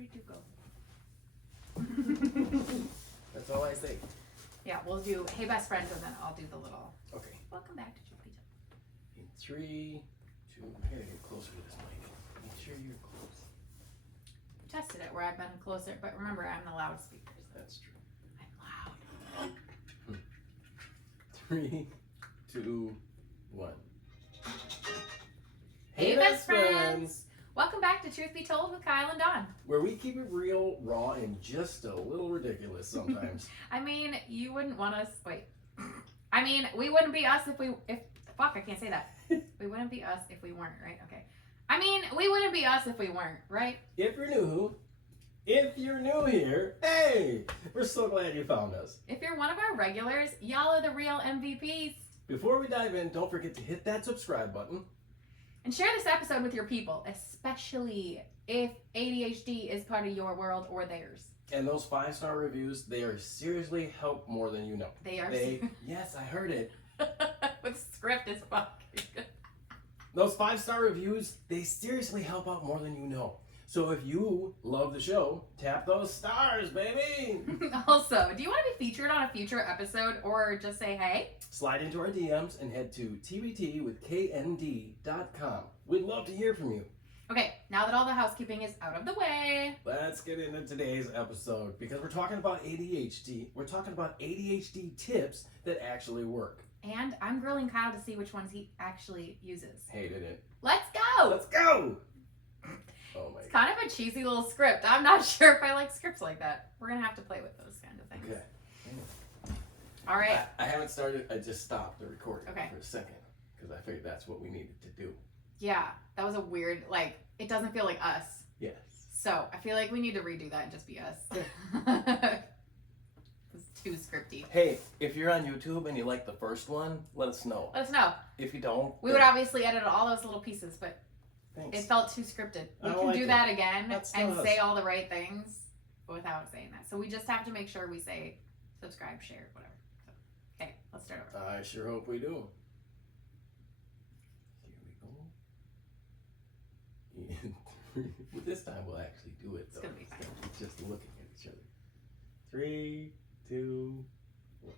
3, 2, go. That's all I say. Yeah, we'll do hey best friends and then I'll do the little. Okay. Welcome back to Truth Be Told. In 3, 2, I gotta get closer to this mic. Make sure you're close. Tested it where I've been closer, but remember I'm the loudspeaker. So That's true. I'm loud. 3, 2, 1. Hey best friends! Welcome back to Truth Be Told with Kyle and Dawn. Where we keep it real, raw, and just a little ridiculous sometimes. I mean, you wouldn't want us. Wait. I mean, we wouldn't be us fuck, I can't say that. We wouldn't be us if we weren't, right? Okay. I mean, we wouldn't be us if we weren't, right? If you're new here, hey, we're so glad you found us. If you're one of our regulars, y'all are the real MVPs. Before we dive in, don't forget to hit that subscribe button. And share this episode with your people, especially if ADHD is part of your world or theirs. And those 5-star reviews, they are seriously help more than you know. Yes, I heard it. With script as fuck. Those 5-star reviews, they seriously help out more than you know. So if you love the show, tap those stars, baby! Also, do you want to be featured on a future episode or just say hey? Slide into our DMs and head to tbtwithknd.com. We'd love to hear from you. Okay, now that all the housekeeping is out of the way, let's get into today's episode because we're talking about ADHD. We're talking about ADHD tips that actually work. And I'm grilling Kyle to see which ones he actually uses. Hated it. Let's go! Let's go! Oh my God. It's kind of a cheesy little script. I'm not sure if I like scripts like that. We're going to have to play with those kind of things. Okay. All right. I haven't started. I just stopped the recording for a second because I figured that's what we needed to do. Yeah, that was a weird, it doesn't feel like us. Yes. So I feel like we need to redo that and just be us. It's too scripty. Hey, if you're on YouTube and you like the first one, let us know. Let us know. If you don't, we would obviously edit all those little pieces, but thanks. It felt too sructed. We can do that again and say all the right things without saying that. So we just have to make sure we say subscribe, share, whatever. So, okay, let's start over. I sure hope we do. Here we go. This time we'll actually do it. It's going to be fine. Just looking at each other. 3, 2, 1.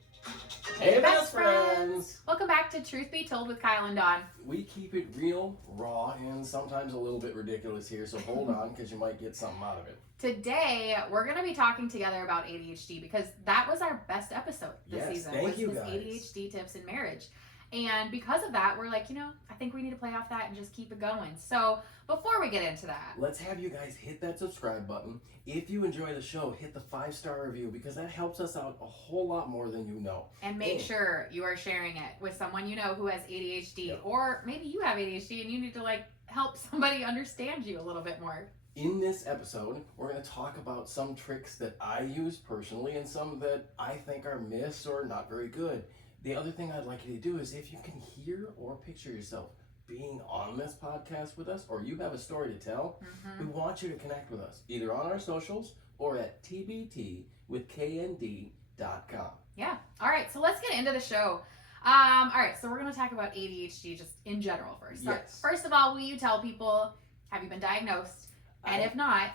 Hey best friends! Welcome back to Truth Be Told with Kyle and Dawn. We keep it real, raw, and sometimes a little bit ridiculous here, so hold on because you might get something out of it. Today, we're going to be talking together about ADHD because that was our best episode this season. Thank you guys. ADHD tips in marriage. And because of that, we're like, I think we need to play off that and just keep it going. So before we get into that, let's have you guys hit that subscribe button. If you enjoy the show, hit the 5-star review because that helps us out a whole lot more than you know. And make sure you are sharing it with someone you know who has ADHD, or maybe you have ADHD and you need to help somebody understand you a little bit more. In this episode, we're going to talk about some tricks that I use personally and some that I think are myths or not very good. The other thing I'd like you to do is if you can hear or picture yourself being on this podcast with us, or you have a story to tell, we want you to connect with us either on our socials or at tbtwithknd.com. Yeah. All right. So let's get into the show. All right. So we're going to talk about ADHD just in general first. So first of all, will you tell people, have you been diagnosed? And if not,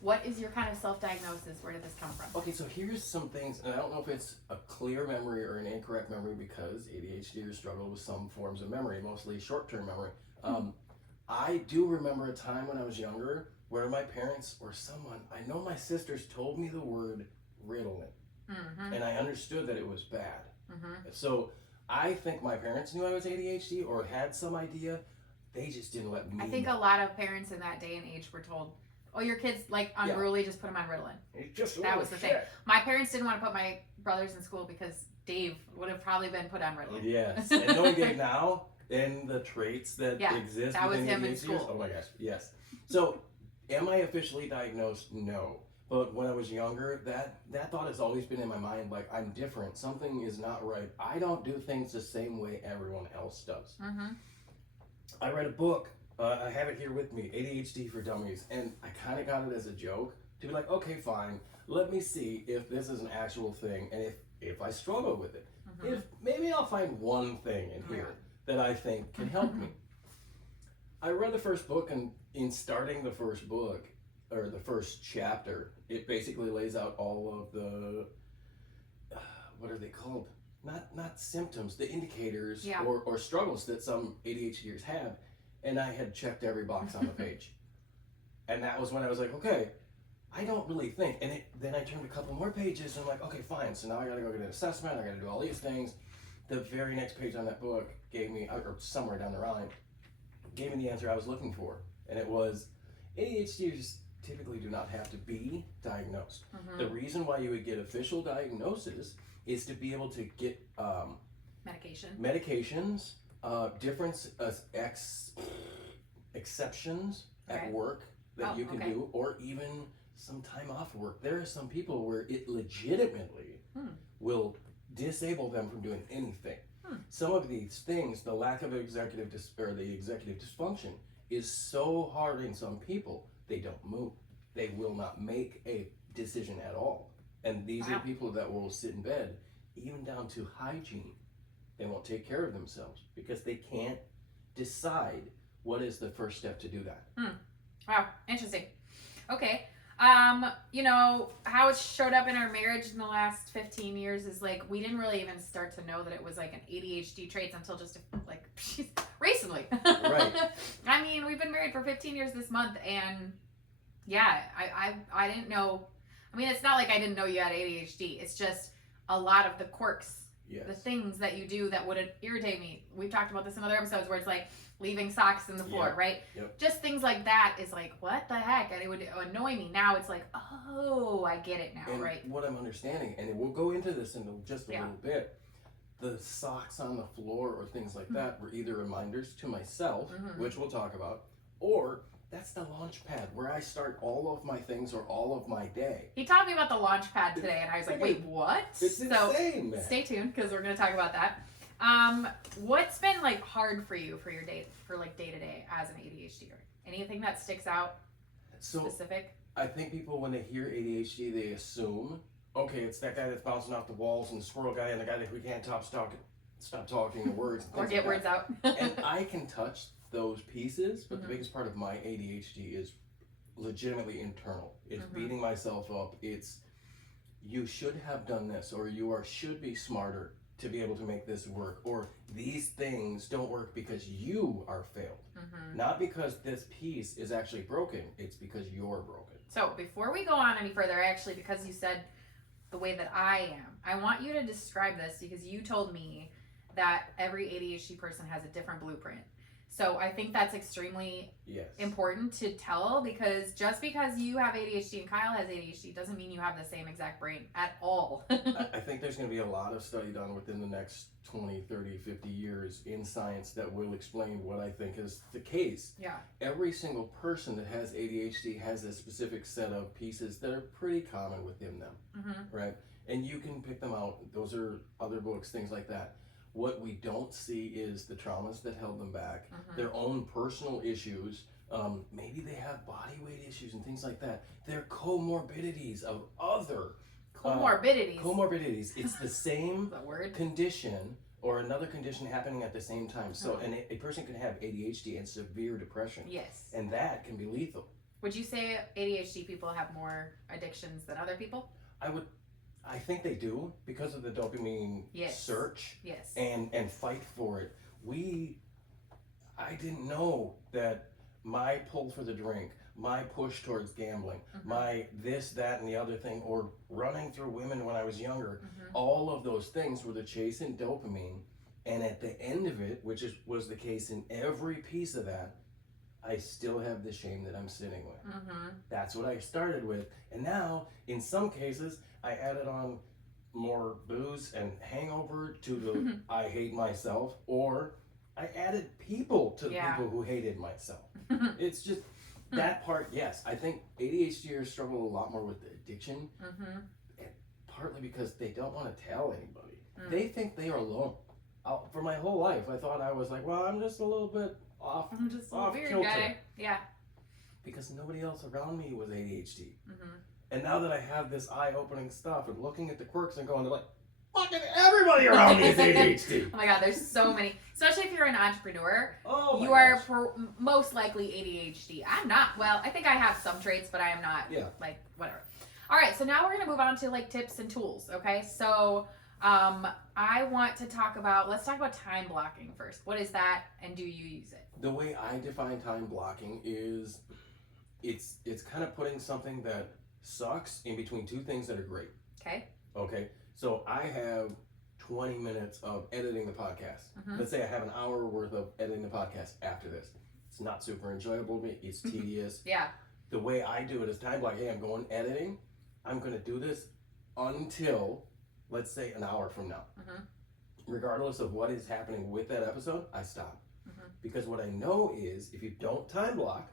what is your kind of self-diagnosis? Where did this come from? Okay, so here's some things, and I don't know if it's a clear memory or an incorrect memory because ADHDers struggle with some forms of memory, mostly short-term memory. I do remember a time when I was younger where my parents or someone, I know my sisters told me the word Ritalin, and I understood that it was bad. So I think my parents knew I was ADHD or had some idea. They just didn't let me I think know. A lot of parents in that day and age were told, oh, your kid's unruly, just put him on Ritalin. That was the thing. My parents didn't want to put my brothers in school because Dave would have probably been put on Ritalin. Yes, and knowing it now and the traits that exist that was within him in ADHDers, school. oh my gosh, yes. So, am I officially diagnosed? No. But when I was younger, that thought has always been in my mind, I'm different. Something is not right. I don't do things the same way everyone else does. I read a book. I have it here with me, ADHD for Dummies, and I kind of got it as a joke to be like, okay, fine, let me see if this is an actual thing and if I struggle with it. If maybe I'll find one thing in here that I think can help me. I read the first book, and in starting the first book, or the first chapter, it basically lays out all of the what are they called? Not symptoms, the indicators or struggles that some ADHDers have, and I had checked every box on the page, and that was when I was like, okay, I don't really think. And then I turned a couple more pages, and I'm like, okay, fine. So now I got to go get an assessment. I got to do all these things. The very next page on that book gave me, or somewhere down the line, gave me the answer I was looking for, and it was ADHDers typically do not have to be diagnosed. The reason why you would get official diagnosis is to be able to get medications, different exceptions at work that you can do, or even some time off work. There are some people where it legitimately will disable them from doing anything. Some of these things, the lack of executive dysfunction is so hard in some people, they don't move. They will not make a decision at all. And these are people that will sit in bed, even down to hygiene. They won't take care of themselves because they can't decide what is the first step to do that. Wow, interesting. Okay. You know, how it showed up in our marriage in the last 15 years is like, we didn't really even start to know that it was like an ADHD trait until just like recently. Right. I mean, we've been married for 15 years this month, and yeah, I didn't know. I mean, it's not like I didn't know you had ADHD. It's just a lot of the quirks, the things that you do that would irritate me. We've talked about this in other episodes where it's like leaving socks in the floor, right? Just things like that is like, what the heck? And it would annoy me. Now it's like, oh, I get it now, and right? What I'm understanding, and we'll go into this in just a little bit, the socks on the floor or things like that were either reminders to myself, which we'll talk about, or that's the launch pad where I start all of my things or all of my day. He taught me about the launch pad today, and I was like, wait, what? It's insane, man. Stay tuned, because we're going to talk about that. What's been like hard for you for your day, for like day to day as an ADHDer? Anything that sticks out specific? I think people, when they hear ADHD, they assume, okay, it's that guy that's bouncing off the walls, and the squirrel guy, and the guy that we can't stop talking the words. Or get words out. And I can touch those pieces, but the biggest part of my ADHD is legitimately internal. It's beating myself up. It's, you should have done this, or should be smarter to be able to make this work, or these things don't work because you are failed. Not because this piece is actually broken, it's because you're broken. So before we go on any further, actually, because you said the way that I am, I want you to describe this, because you told me that every ADHD person has a different blueprint. So I think that's extremely important to tell, because just because you have ADHD and Kyle has ADHD doesn't mean you have the same exact brain at all. I think there's going to be a lot of study done within the next 20, 30, 50 years in science that will explain what I think is the case. Yeah. Every single person that has ADHD has a specific set of pieces that are pretty common within them, right? And you can pick them out. Those are other books, things like that. What we don't see is the traumas that held them back, their own personal issues. Maybe they have body weight issues and things like that. They're comorbidities of other comorbidities. It's the same condition or another condition happening at the same time. So a person can have ADHD and severe depression. Yes. And that can be lethal. Would you say ADHD people have more addictions than other people? I think they do, because of the dopamine search and fight for it. I didn't know that my pull for the drink, my push towards gambling, my this, that, and the other thing, or running through women when I was younger, all of those things were the chase in dopamine. And at the end of it, which was the case in every piece of that, I still have the shame that I'm sitting with. That's what I started with. And now, in some cases, I added on more booze and hangover to the I hate myself, or I added people to the people who hated myself. It's just that part, yes. I think ADHDers struggle a lot more with the addiction, partly because they don't want to tell anybody. They think they are alone. For my whole life, I thought I was like, well, I'm just a little bit off. I'm just a weird kilter. guy. Yeah. Because nobody else around me was ADHD. And now that I have this eye-opening stuff and looking at the quirks and going, like, fucking everybody around me is ADHD. Oh my God, there's so many. Especially if you're an entrepreneur, Oh my you are gosh. most likely ADHD. I'm not. Well, I think I have some traits, but I am not. Yeah. Like, whatever. All right, so now we're gonna move on to like tips and tools. Okay, so I want to talk about. Let's talk about time blocking first. What is that, and do you use it? The way I define time blocking is it's kind of putting something that sucks in between two things that are great. Okay. Okay. So I have 20 minutes of editing the podcast. Let's say I have an hour worth of editing the podcast after this. It's not super enjoyable to me. It's tedious. Yeah. The way I do it is time block. Hey, I'm going editing. I'm going to do this until, let's say, an hour from now. Regardless of what is happening with that episode, I stop. Because what I know is if you don't time block,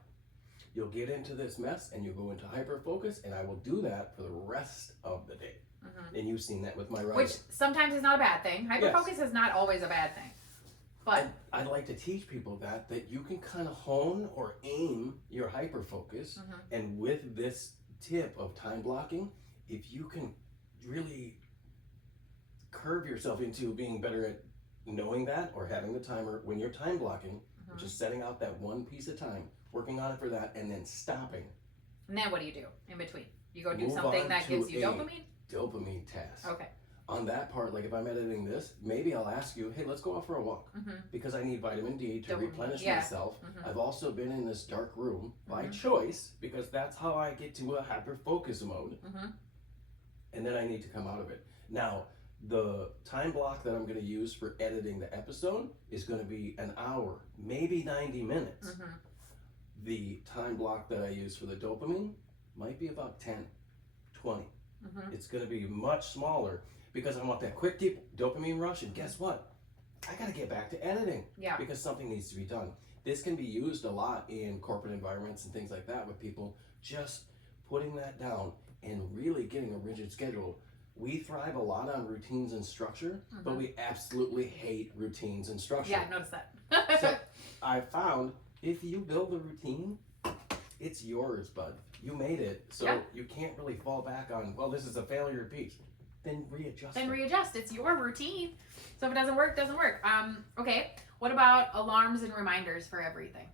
you'll get into this mess and you'll go into hyper focus, and I will do that for the rest of the day. And you've seen that with my writing. Which sometimes is not a bad thing. Hyper focus is not always a bad thing. But I'd like to teach people that you can kind of hone or aim your hyper focus, and with this tip of time blocking, if you can really curve yourself into being better at knowing that or having the timer when you're time blocking, which is setting out that one piece of time, working on it for that, and then stopping. And then what do you do in between? You go do something that gives you dopamine? Dopamine task. Okay. On that part, like if I'm editing this, maybe I'll ask you, hey, let's go out for a walk. Because I need vitamin D to replenish myself. I've also been in this dark room by choice, because that's how I get to a hyper focus mode. And then I need to come out of it. Now, the time block that I'm going to use for editing the episode is going to be an hour, maybe 90 minutes. The time block that I use for the dopamine might be about 10, 20. It's going to be much smaller because I want that quick deep dopamine rush. And guess what? I got to get back to editing because something needs to be done. This can be used a lot in corporate environments and things like that with people just putting that down and really getting a rigid schedule. We thrive a lot on routines and structure, but we absolutely hate routines and structure. Yeah, notice that. So I found if you build a routine, it's yours, bud. You made it, so you can't really fall back on, well, this is a failure piece. Then readjust. It's your routine. So if it doesn't work, it doesn't work. Okay. What about alarms and reminders for everything?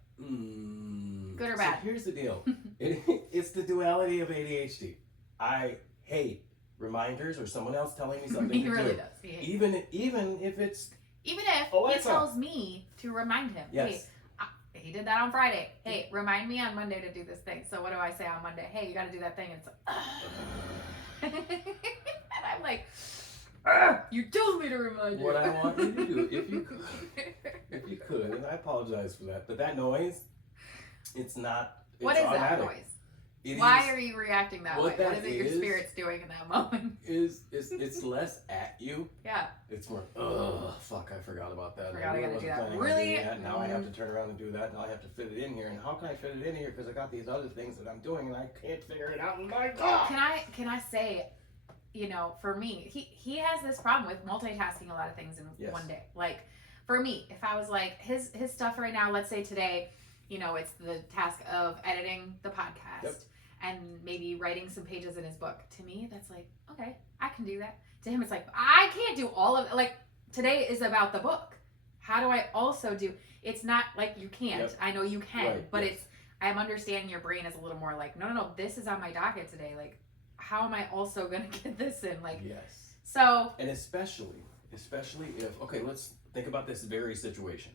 Good or bad? So here's the deal. It's the duality of ADHD. I hate reminders or someone else telling me something He to really do. does. Even if it's... Even if he tells me to remind him. Yes. Hey, he did that on Friday. Hey, remind me on Monday to do this thing. So what do I say on Monday? Hey, you got to do that thing. And it's like, and I'm like, you told me to remind you. What I want you to do, if you could, and I apologize for that, but that noise, it's not. It's what is automatic. that noise? Why are you reacting that way? What is it your is spirit's doing in that moment? It's less at you. Yeah. It's more, oh, fuck, I forgot about that. I gotta do that. Really? Now I have to turn around and do that. Now I have to fit it in here. And how can I fit it in here? Because I got these other things that I'm doing and I can't figure it out. My God! Can I say, you know, for me, he has this problem with multitasking a lot of things in one day. Like, for me, if I was like, his stuff right now, let's say today, you know, it's the task of editing the podcast and maybe writing some pages in his book. To me, that's like, okay, I can do that. To him, it's like, I can't do all of it. Like, today is about the book. How do I also do, it's not like you can't. I know you can, but I'm understanding your brain is a little more like, no, this is on my docket today. Like, how am I also going to get this in? Like, so. And especially if, okay, let's think about this very situation.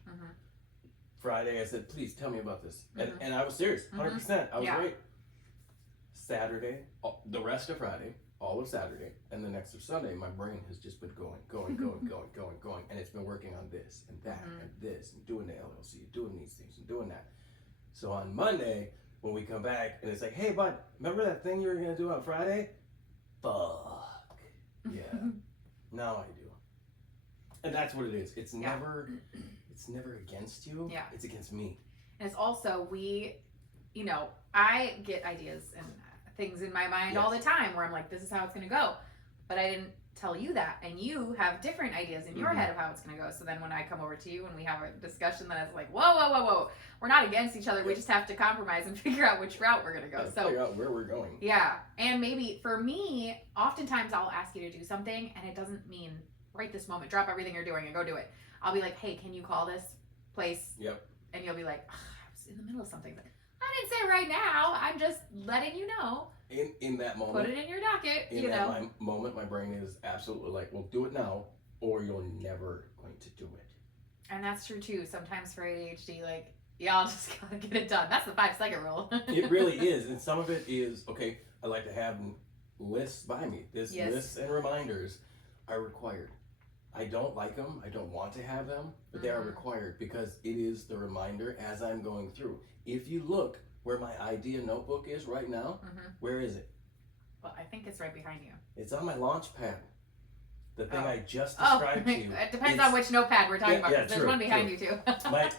Friday, I said, please tell me about this. And I was serious, 100%. I was great. Saturday, the rest of Friday, all of Saturday, and the next of Sunday, my brain has just been going. And it's been working on this and that and this and doing the LLC, doing these things and doing that. So on Monday, when we come back and it's like, hey, bud, remember that thing you were going to do on Friday? Fuck. Yeah. Now I do. And that's what it is. It's never against you. Yeah. It's against me. And it's also, you know, I get ideas and things in my mind all the time where I'm like, this is how it's going to go. But I didn't tell you that. And you have different ideas in your head of how it's going to go. So then when I come over to you and we have a discussion, then it's like, whoa. We're not against each other. We just have to compromise and figure out which route we're going to go. So figure out where we're going. Yeah. And maybe for me, oftentimes I'll ask you to do something and it doesn't mean right this moment, drop everything you're doing and go do it. I'll be like, hey, can you call this place? Yep. And you'll be like, I was in the middle of something. I didn't say right now. I'm just letting you know. In that moment. Put it in your docket. In that moment, my brain is absolutely like, well, do it now, or you're never going to do it. And that's true too. Sometimes for ADHD, like, y'all just gotta get it done. That's the 5-second rule. It really is, and some of it is okay. I like to have lists by me. Lists and reminders are required. I don't like them. I don't want to have them, but they are required because it is the reminder as I'm going through. If you look where my idea notebook is right now, where is it? Well, I think it's right behind you. It's on my launch pad. The thing I just described to you. It depends on which notepad we're talking about. Yeah, There's one behind you too.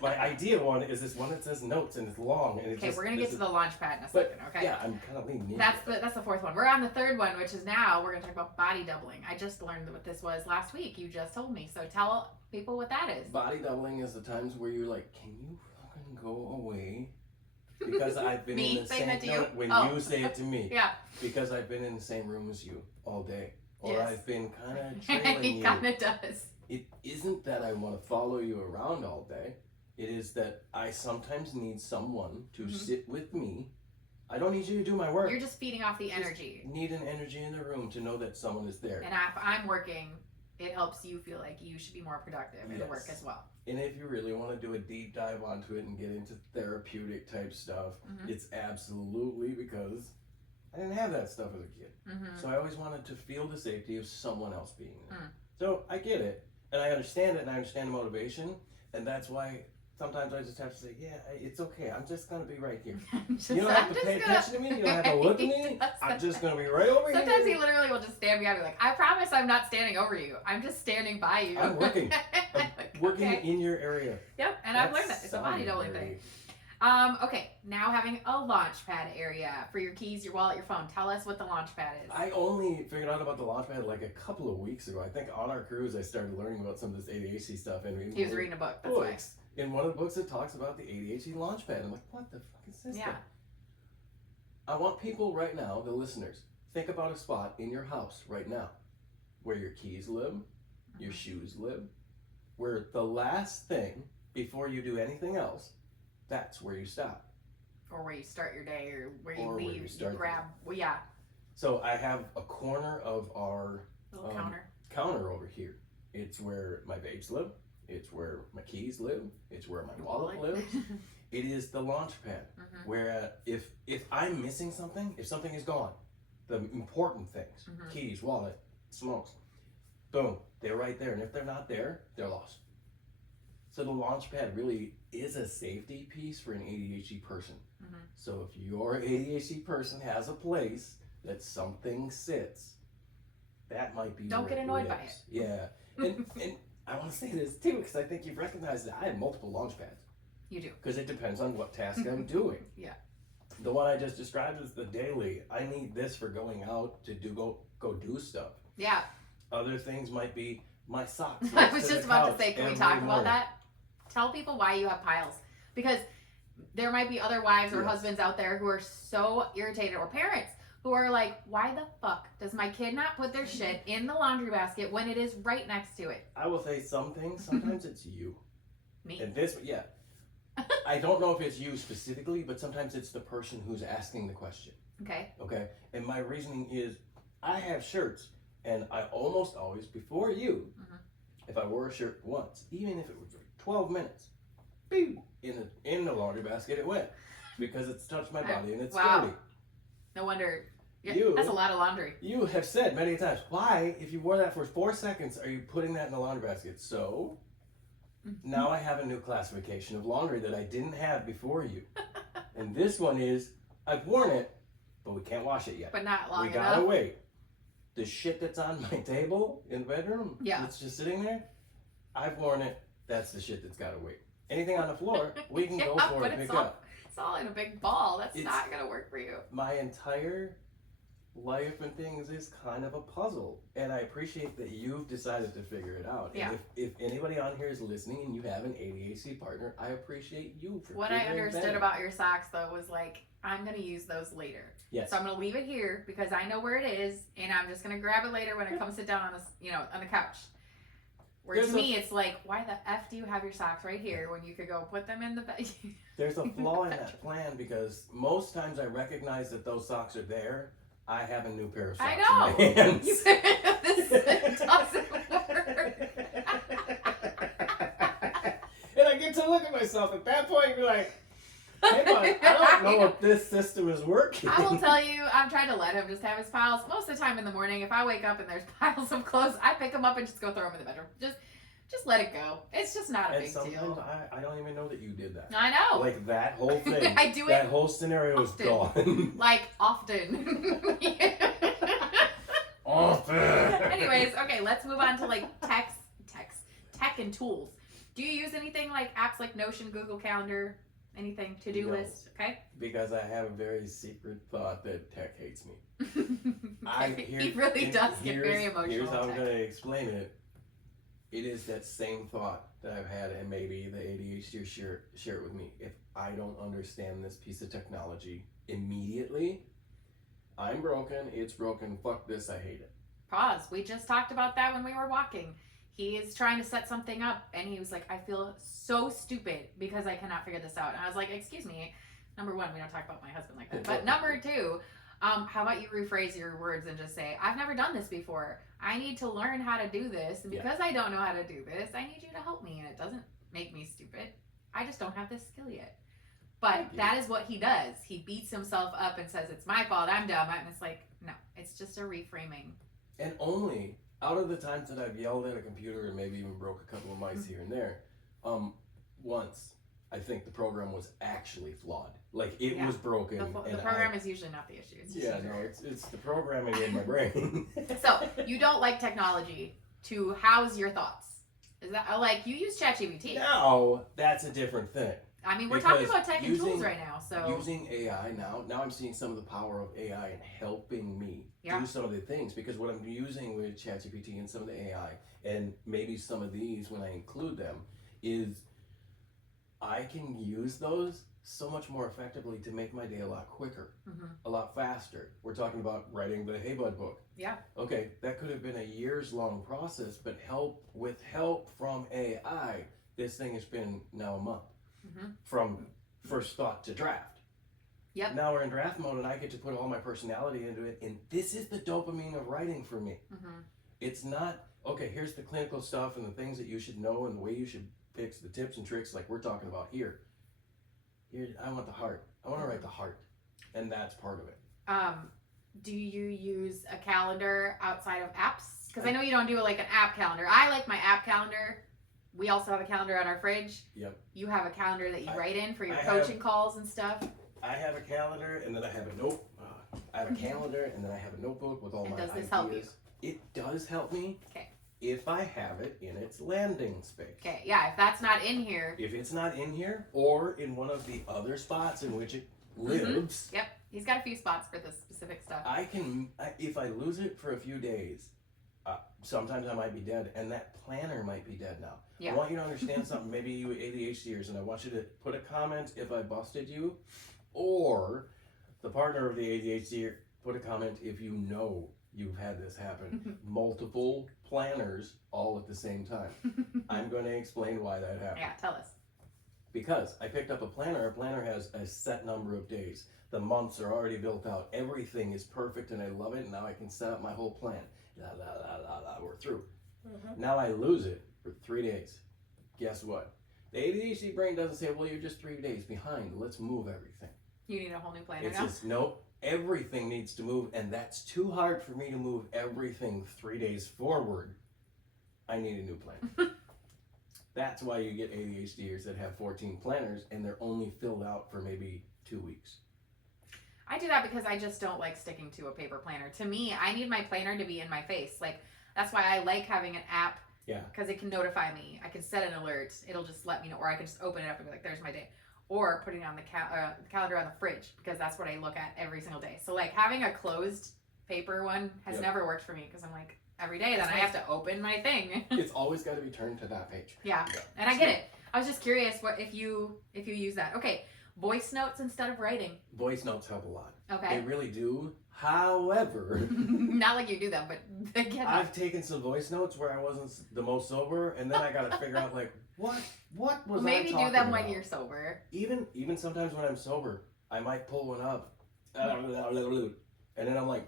my idea one is this one that says notes and it's long. And it's we're gonna get to the launch pad in a second. Okay. Yeah, I'm kind of leaning into that's the fourth one. We're on the third one, which is now we're gonna talk about body doubling. I just learned what this was last week. You just told me. So tell people what that is. Body doubling is the times where you're like, can you fucking go away? Because I've been in the same when you say it to me. Yeah. Because I've been in the same room as you all day. Or yes. I've been kind of trailing you. He kind of does. It isn't that I want to follow you around all day. It is that I sometimes need someone to sit with me. I don't need you to do my work. You're just feeding off the energy. Need an energy in the room to know that someone is there. And if I'm working, it helps you feel like you should be more productive in the work as well. And if you really want to do a deep dive onto it and get into therapeutic type stuff, it's absolutely because I didn't have that stuff as a kid. So I always wanted to feel the safety of someone else being there. So I get it, and I understand it, and I understand the motivation, and that's why sometimes I just have to say, yeah, it's okay. I'm just going to be right here. You don't have to pay attention to me. You don't have to look at me. I'm just going to be right over here. Sometimes he literally will just stand behind me like, I promise I'm not standing over you. I'm just standing by you. I'm working. I'm working in your area. Yep, and I've learned that. It's a body doubling thing. Okay, now having a launch pad area for your keys, your wallet, your phone. Tell us what the launch pad is. I only figured out about the launch pad like a couple of weeks ago. I think on our cruise I started learning about some of this ADHD stuff. And he was reading a book, that's why. In one of the books it talks about the ADHD launch pad. I'm like, what the fuck is this thing? I want people right now, the listeners, think about a spot in your house right now where your keys live, your shoes live, where the last thing before you do anything else, that's where you stop. Or where you start your day, or where you leave, you grab. Well, yeah. So I have a corner of our little counter over here. It's where my vapes live. It's where my keys live. It's where my wallet lives. It is the launch pad where if I'm missing something, if something is gone, the important things, keys, wallet, smokes, boom, they're right there. And if they're not there, they're lost. So the launch pad really is a safety piece for an ADHD person. So if your ADHD person has a place that something sits, that might be. Don't get annoyed by it. Yeah, and I want to say this too because I think you've recognized that I have multiple launch pads. You do. Because it depends on what task I'm doing. Yeah. The one I just described is the daily. I need this for going out to go do stuff. Yeah. Other things might be my socks. I was just about to say, can we talk about that? Tell people why you have piles. Because there might be other wives or husbands out there who are so irritated, or parents who are like, why the fuck does my kid not put their shit in the laundry basket when it is right next to it? I will say some things. Sometimes it's you. Me. And this, I don't know if it's you specifically, but sometimes it's the person who's asking the question. Okay. Okay. And my reasoning is I have shirts, and I almost always, before you, if I wore a shirt once, even if it was 12 minutes, boom, in the laundry basket it went. Because it's touched my body and it's dirty. No wonder. Yeah, that's a lot of laundry. You have said many times, why, if you wore that for 4 seconds, are you putting that in the laundry basket? So, now I have a new classification of laundry that I didn't have before you. And this one is, I've worn it, but we can't wash it yet. But not long enough. We gotta wait. The shit that's on my table in the bedroom, that's just sitting there, I've worn it, that's the shit that's gotta wait. Anything on the floor, we can go for it and pick up. It's all in a big ball. That's not going to work for you. My entire life and things is kind of a puzzle. And I appreciate that you've decided to figure it out. Yeah. And if anybody on here is listening and you have an ADHD partner, I appreciate you for what I understood about your socks, though, was like, I'm going to use those later. Yes. So I'm going to leave it here because I know where it is, and I'm just going to grab it later when I come sit down on this, on the couch. Where to me, it's like, why the F do you have your socks right here when you could go put them in the bed? There's a flaw in that plan because most times I recognize that those socks are there. I have a new pair of socks. I know. In my hands. This doesn't work. And I get to look at myself at that point and be like, hey, bud, I don't know if this system is working. I will tell you, I'm trying to let him just have his piles. Most of the time in the morning, if I wake up and there's piles of clothes, I pick them up and just go throw them in the bedroom. Just let it go. It's just not a big deal. Sometimes I don't even know that you did that. I know. Like that whole thing. I do it. That whole scenario is gone. Like often. Often. Anyways, okay, let's move on to like tech and tools. Do you use anything like apps like Notion, Google Calendar, anything, to-do list? Okay. Because I have a very secret thought that tech hates me. He really does get very emotional. Here's how I'm going to explain it. It is that same thought that I've had, and maybe the ADHD share it with me. If I don't understand this piece of technology immediately, I'm broken, it's broken, fuck this, I hate it. Pause. We just talked about that when we were walking. He is trying to set something up, and he was like, I feel so stupid because I cannot figure this out. And I was like, excuse me. Number one, we don't talk about my husband like that. But number two, how about you rephrase your words and just say, I've never done this before. I need to learn how to do this. And because I don't know how to do this, I need you to help me. And it doesn't make me stupid. I just don't have this skill yet. But that is what he does. He beats himself up and says, it's my fault, I'm dumb. And it's like, no, it's just a reframing. And only out of the times that I've yelled at a computer and maybe even broke a couple of mice here and there, once I think the program was actually flawed. Like it was broken. The program is usually not the issue. It's just it's the programming in my brain. So you don't like technology to house your thoughts. Is that like you use ChatGPT? No, that's a different thing. I mean, we're talking about tech and tools right now. So using AI now I'm seeing some of the power of AI in helping me do some of the things, because what I'm using with ChatGPT and some of the AI and maybe some of these when I include them is I can use those so much more effectively to make my day a lot quicker, a lot faster. We're talking about writing the Hey Bud book. Yeah. Okay, that could have been a years-long process, but with help from AI, this thing has been now a month. From first thought to draft. Yep. Now we're in draft mode and I get to put all my personality into it, and this is the dopamine of writing for me. It's not, okay, here's the clinical stuff and the things that you should know and the way you should fix the tips and tricks like we're talking about here. Here, I want the heart. I want to write the heart. And that's part of it. Do you use a calendar outside of apps? Because I know you don't do like an app calendar. I like my app calendar. We also have a calendar on our fridge. Yep. You have a calendar that you write in for your coaching calls and stuff. I have a calendar, and then I have a note. I have a calendar, and then I have a notebook with all my ideas. Does this help you? It does help me. Okay. If I have it in its landing space. Okay, yeah, if that's not in here. If it's not in here, or in one of the other spots in which it lives. Yep, he's got a few spots for this specific stuff. If I lose it for a few days, sometimes I might be dead, and that planner might be dead now. Yeah. I want you to understand something, maybe you ADHDers, and I want you to put a comment if I busted you, or the partner of the ADHD, put a comment if you know you've had this happen. Multiple planners all at the same time. I'm going to explain why that happened. Yeah, tell us. Because I picked up a planner has a set number of days. The months are already built out. Everything is perfect and I love it, and now I can set up my whole plan. We're through. Now I lose it for 3 days. Guess what? The ADHD brain doesn't say, well, you're just 3 days behind. Let's move everything. You need a whole new planner It's now? just, nope. Everything needs to move, and that's too hard for me to move everything 3 days forward. I need a new plan. That's why you get ADHDers that have 14 planners, and they're only filled out for maybe 2 weeks. I do that because I just don't like sticking to a paper planner. To me, I need my planner to be in my face. Like, that's why I like having an app. Yeah. Because it can notify me. I can set an alert. It'll just let me know. Or I can just open it up and be like, there's my day. Or putting it on the calendar on the fridge, because that's what I look at every single day. So, like, having a closed paper one has never worked for me, because I'm like, every day then I have to open my thing. It's always got to be turned to that page. Yeah. And I get it. I was just curious if you use that. Okay. Voice notes instead of writing. Voice notes help a lot. Okay. They really do. However, not like you do them, but I've taken some voice notes where I wasn't the most sober, and then I got to figure out like what was maybe I talking do them about? when you're sober. Even sometimes when I'm sober, I might pull one up, and then I'm like,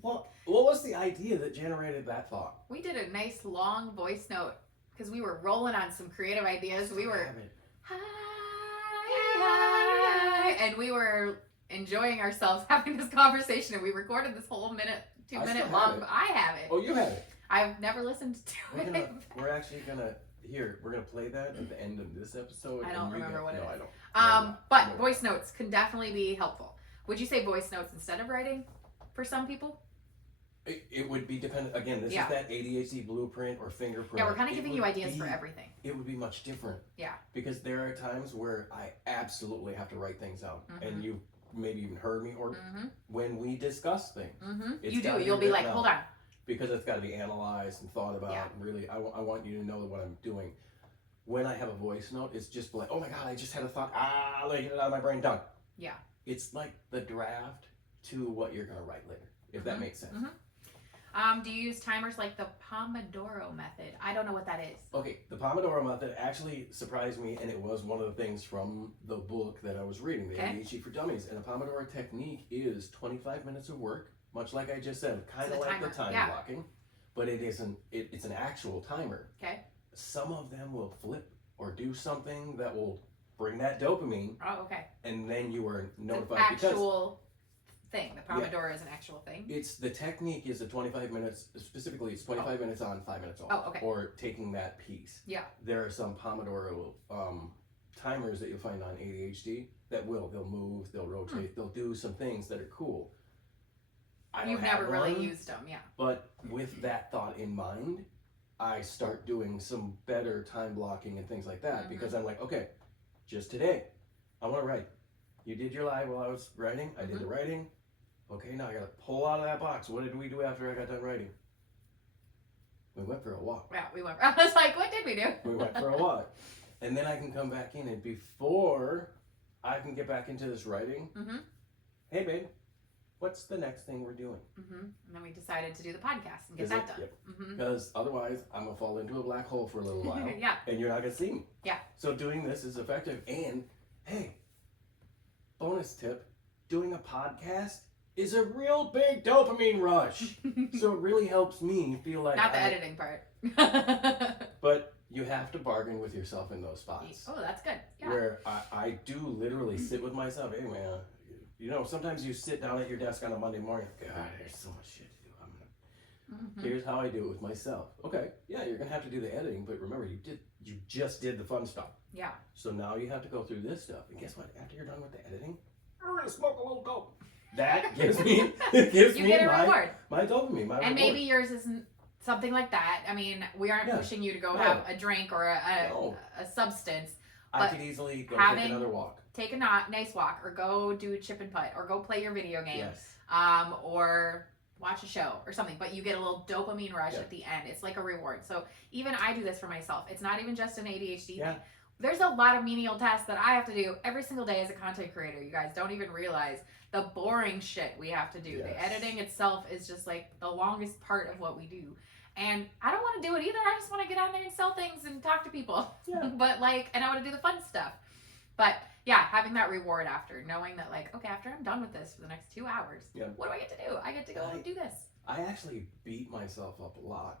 what was the idea that generated that thought? We did a nice long voice note because we were rolling on some creative ideas. We were hi, and we were enjoying ourselves having this conversation, and we recorded this whole 2-minute long. I have it. Oh, you have it. I've never listened to it. We're actually gonna play that at the end of this episode. I don't remember what it is. No, I don't. But voice notes can definitely be helpful. Would you say voice notes instead of writing for some people? It would be dependent. Again, this is that ADHD blueprint or fingerprint. Yeah, we're kind of giving you ideas for everything. It would be much different. Yeah. Because there are times where I absolutely have to write things out, and you maybe even heard me, or when we discuss things. You do. You'll be like, hold on. Because it's got to be analyzed and thought about. And really, I want you to know what I'm doing. When I have a voice note, it's just like, oh my God, I just had a thought. Let me get it out of my brain. Done. Yeah. It's like the draft to what you're going to write later, if that makes sense. Do you use timers like the Pomodoro method? I don't know what that is. Okay, the Pomodoro method actually surprised me, and it was one of the things from the book that I was reading, the ADHD for Dummies. And a Pomodoro technique is 25 minutes of work, much like I just said, kind of like the time blocking, but it's an actual timer. Okay. Some of them will flip or do something that will bring that dopamine. Oh, okay. And then you are notified. It's an actual thing. The Pomodoro is an actual thing. The technique is a 25 minutes, specifically it's 25 minutes on, 5 minutes off. Oh, okay. Or taking that piece. Yeah. There are some Pomodoro timers that you'll find on ADHD that they'll move, they'll rotate, they'll do some things that are cool. You've never really used them, yeah. But with that thought in mind, I start doing some better time blocking and things like that because I'm like, okay, just today, I want to write. You did your live while I was writing. I did the writing. Okay, now I got to pull out of that box. What did we do after I got done writing? We went for a walk. Yeah, we went. I was like, what did we do? We went for a walk. And then I can come back in, and before I can get back into this writing, hey, babe, what's the next thing we're doing? And then we decided to do the podcast and get that done. Because otherwise, I'm going to fall into a black hole for a little while. And you're not going to see me. Yeah. So doing this is effective. And, hey, bonus tip, doing a podcast is a real big dopamine rush. So it really helps me feel like not the editing part. But you have to bargain with yourself in those spots. Oh, that's good. Yeah. Where I do literally sit with myself. Hey, man, you know, sometimes you sit down at your desk on a Monday morning. God, there's so much shit to do. Here's how I do it with myself. Okay, yeah, you're gonna have to do the editing, but remember, you just did the fun stuff. Yeah. So now you have to go through this stuff, and guess what? After you're done with the editing, I'm gonna smoke a little dope. That gives me my dopamine, my and reward. maybe yours isn't something like that. I mean, we aren't pushing you to go have a drink or a substance. I could easily go take another walk. Take a nice walk, or go do a chip and putt, or go play your video game, or watch a show or something. But you get a little dopamine rush at the end. It's like a reward. So even I do this for myself. It's not even just an ADHD thing. There's a lot of menial tasks that I have to do every single day as a content creator. You guys don't even realize the boring shit we have to do. Yes. The editing itself is just like the longest part of what we do. And I don't want to do it either. I just want to get on there and sell things and talk to people. Yeah. But and I want to do the fun stuff. But yeah, having that reward after, knowing that okay, after I'm done with this for the next 2 hours, what do I get to do? I get to go and do this. I actually beat myself up a lot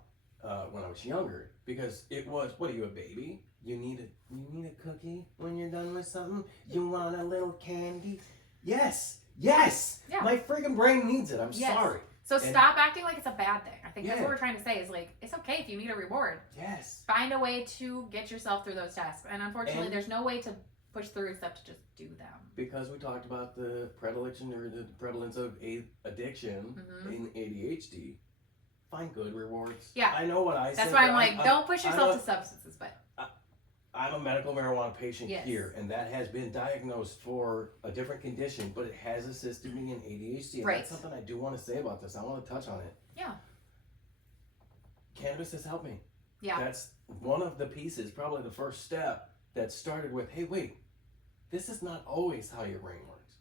when I was younger because it was, what are you, a baby? You need a cookie when you're done with something? You want a little candy? Yes! Yes! Yeah. My freaking brain needs it. I'm sorry. So stop acting like it's a bad thing. I think that's what we're trying to say is it's okay if you need a reward. Yes. Find a way to get yourself through those tasks. And unfortunately, there's no way to push through except to just do them. Because we talked about the predilection or the prevalence of addiction in ADHD, find good rewards. Yeah. I know what I said. That's why I'm like, don't push yourself to substances, but I'm a medical marijuana patient Yes. here, and that has been diagnosed for a different condition, but it has assisted me in ADHD. And Right. that's something I do want to say about this. I want to touch on it. Yeah. Cannabis has helped me. Yeah. That's one of the pieces, probably the first step that started with, hey, wait, this is not always how your brain works.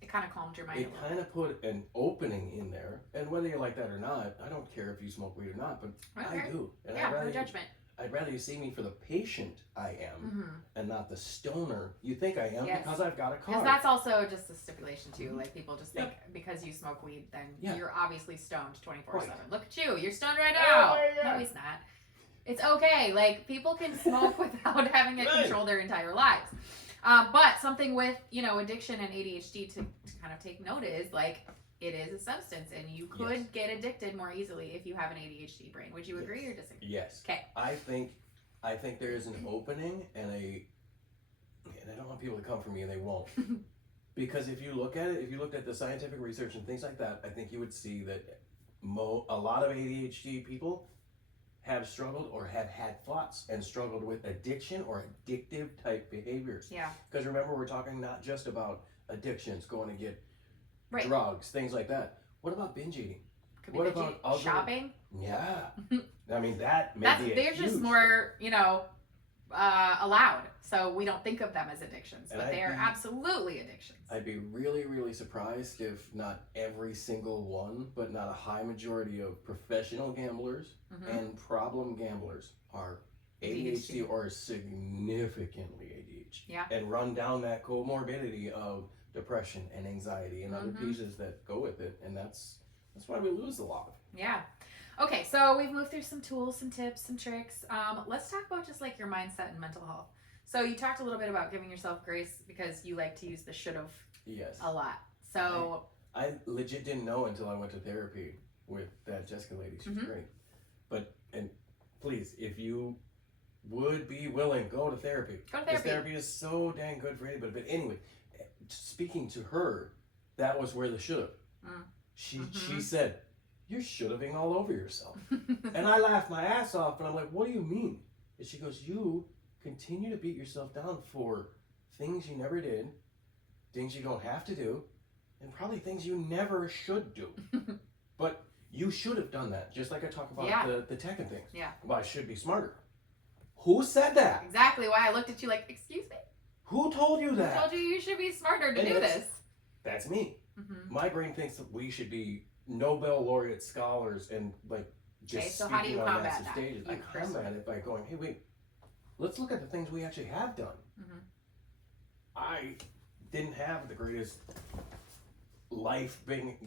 It kind of calmed your mind. It kind of put an opening in there, and whether you like that or not, I don't care if you smoke weed or not, but I do. And no judgment. I'd rather you see me for the patient I am, and not the stoner you think I am, because I've got a car. Because that's also just a stipulation too. Like people just think because you smoke weed, then you're obviously stoned 24/7. Look at you, you're stoned right now. No, he's not. It's okay. Like people can smoke without having it control their entire lives. But something with addiction and ADHD to kind of take note is like it is a substance, and you could get addicted more easily if you have an ADHD brain. Would you agree or disagree? Yes. Okay. I think there is an opening and I don't want people to come for me, and they won't. Because if you look at it, if you looked at the scientific research and things like that, I think you would see that a lot of ADHD people have struggled or have had thoughts and struggled with addiction or addictive type behaviors. Yeah. Because remember, we're talking not just about addictions, going to get drugs, things like that. What about binge eating? Could be what about other shopping? Yeah. I mean, that may be they're just more, allowed. So we don't think of them as addictions, but they are absolutely addictions. I'd be really, really surprised if not every single one, but not a high majority of professional gamblers and problem gamblers are ADHD or significantly ADHD. Yeah. And run down that comorbidity of depression and anxiety and other pieces that go with it. And that's why we lose a lot. Yeah. Okay, so we've moved through some tools, some tips, some tricks. Let's talk about just like your mindset and mental health. So you talked a little bit about giving yourself grace because you like to use the should have a lot. So I legit didn't know until I went to therapy with that Jessica lady. She's great. And please, if you would be willing, go to therapy. Go to therapy. Therapy is so dang good for anybody. But anyway, speaking to her, that was where the should have. She said, "You're should having all over yourself." And I laughed my ass off, and I'm like, "What do you mean?" And she goes, "You continue to beat yourself down for things you never did, things you don't have to do, and probably things you never should do. But you should have done that." Just like I talk about the tech and things. Yeah. Well, I should be smarter. Who said that? Exactly. Why I looked at you like, excuse me? Who told you that? Who told you should be smarter to do this? That's me. My brain thinks that we should be Nobel laureate scholars and like just so how do you speaking on combat massive that? stages. I combat it by going, hey, wait, let's look at the things we actually have done. I didn't have the greatest life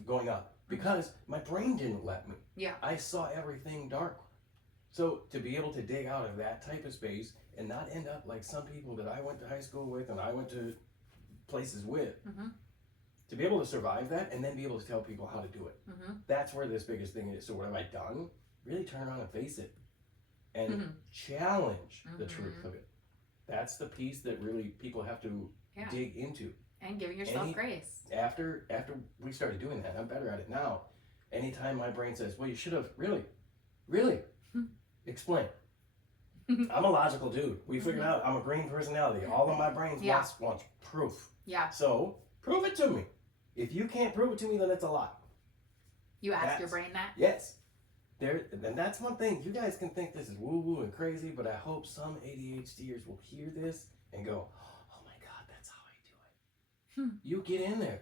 going up because my brain didn't let me. Yeah. I saw everything dark. So to be able to dig out of that type of space and not end up like some people that I went to high school with and I went to places with, to be able to survive that and then be able to tell people how to do it. That's where this biggest thing is. So what have I done? Really turn around and face it and challenge the truth of it. That's the piece that really people have to dig into. And giving yourself grace. After we started doing that, I'm better at it now. Anytime my brain says, well, you should have, really, explain. I'm a logical dude. We figured out I'm a green personality. All of my brain wants proof. Yeah. So prove it to me. If you can't prove it to me, then it's a lie. You ask your brain that? Yes. And that's one thing. You guys can think this is woo-woo and crazy, but I hope some ADHDers will hear this and go, oh my God, that's how I do it. You get in there.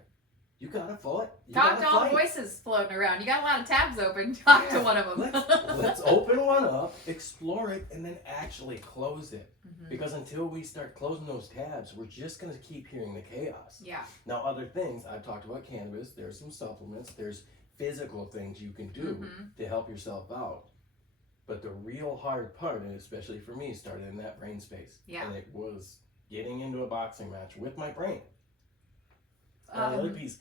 You gotta fight. Talk to all the voices floating around. You got a lot of tabs open. Talk to one of them. Let's open one up, explore it, and then actually close it. Because until we start closing those tabs, we're just gonna keep hearing the chaos. Yeah. Now, other things, I've talked about cannabis. There's some supplements. There's physical things you can do to help yourself out. But the real hard part, and especially for me, started in that brain space. Yeah. And it was getting into a boxing match with my brain. The other piece.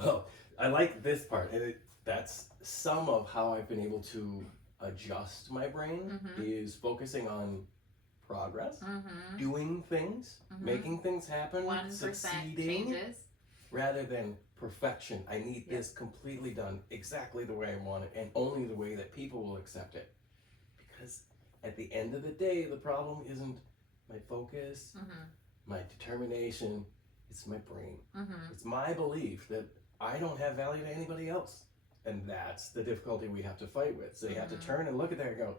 Oh, I like this part. And that's some of how I've been able to adjust my brain is focusing on progress, doing things, making things happen, 1% succeeding, changes. Rather than perfection. I need this completely done exactly the way I want it and only the way that people will accept it. Because at the end of the day, the problem isn't my focus, my determination, it's my brain. It's my belief that I don't have value to anybody else. And that's the difficulty we have to fight with. So you have to turn and look at that and go,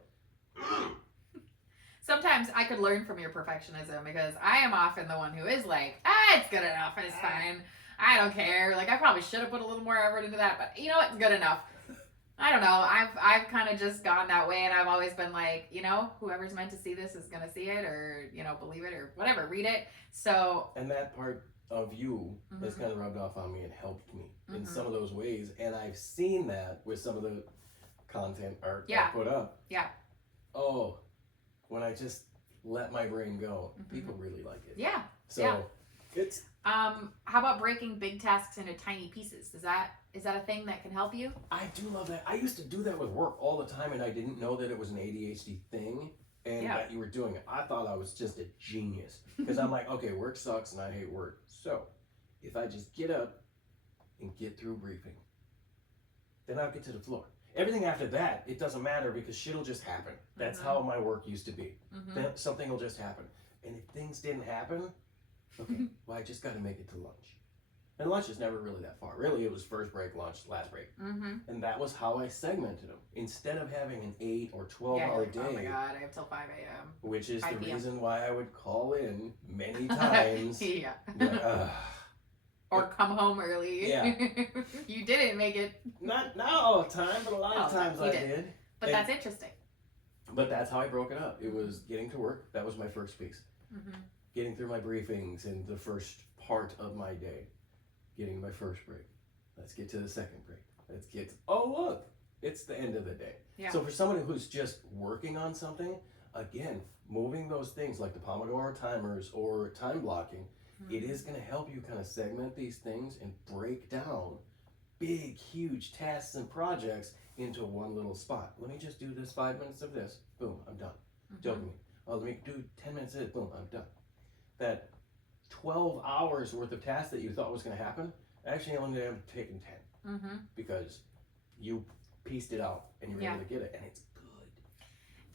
sometimes I could learn from your perfectionism because I am often the one who is like, it's good enough. It's fine. I don't care. Like, I probably should have put a little more effort into that, but you know, it's good enough. I don't know. I've kind of just gone that way, and I've always been like, you know, whoever's meant to see this is gonna see it, or you know, believe it, or whatever, read it. So. And that part of you has kind of rubbed off on me and helped me in some of those ways, and I've seen that with some of the content art I put up. Yeah. Oh, when I just let my brain go, people really like it. Yeah. So it's. How about breaking big tasks into tiny pieces? Is that a thing that can help you? I do love that. I used to do that with work all the time, and I didn't know that it was an ADHD thing and that you were doing it. I thought I was just a genius because I'm like, okay, work sucks and I hate work. So if I just get up and get through briefing, then I'll get to the floor. Everything after that, it doesn't matter because shit'll just happen. That's how my work used to be. Then something will just happen. And if things didn't happen, okay, well, I just got to make it to lunch. And lunch is never really that far. Really, it was first break, lunch, last break. And that was how I segmented them. Instead of having an 8 or 12-hour day. Oh my God, I have till 5 a.m. Which is the reason why I would call in many times. Like, or come home early. Yeah. You didn't make it. Not all the time, but a lot of times I did. But that's interesting. But that's how I broke it up. It was getting to work. That was my first piece. Getting through my briefings in the first part of my day. Getting my first break. Let's get to the second break. Let's get, oh look, it's the end of the day. Yeah. So for someone who's just working on something, again, moving those things like the Pomodoro timers or time blocking, it is going to help you kind of segment these things and break down big, huge tasks and projects into one little spot. Let me just do this 5 minutes of this. Boom, I'm done. Dopamine. Oh, let me do 10 minutes of this. Boom, I'm done. That 12 hours worth of tasks that you thought was going to happen, actually only ended up taking 10. Because you pieced it out and you were able to get it, and it's good.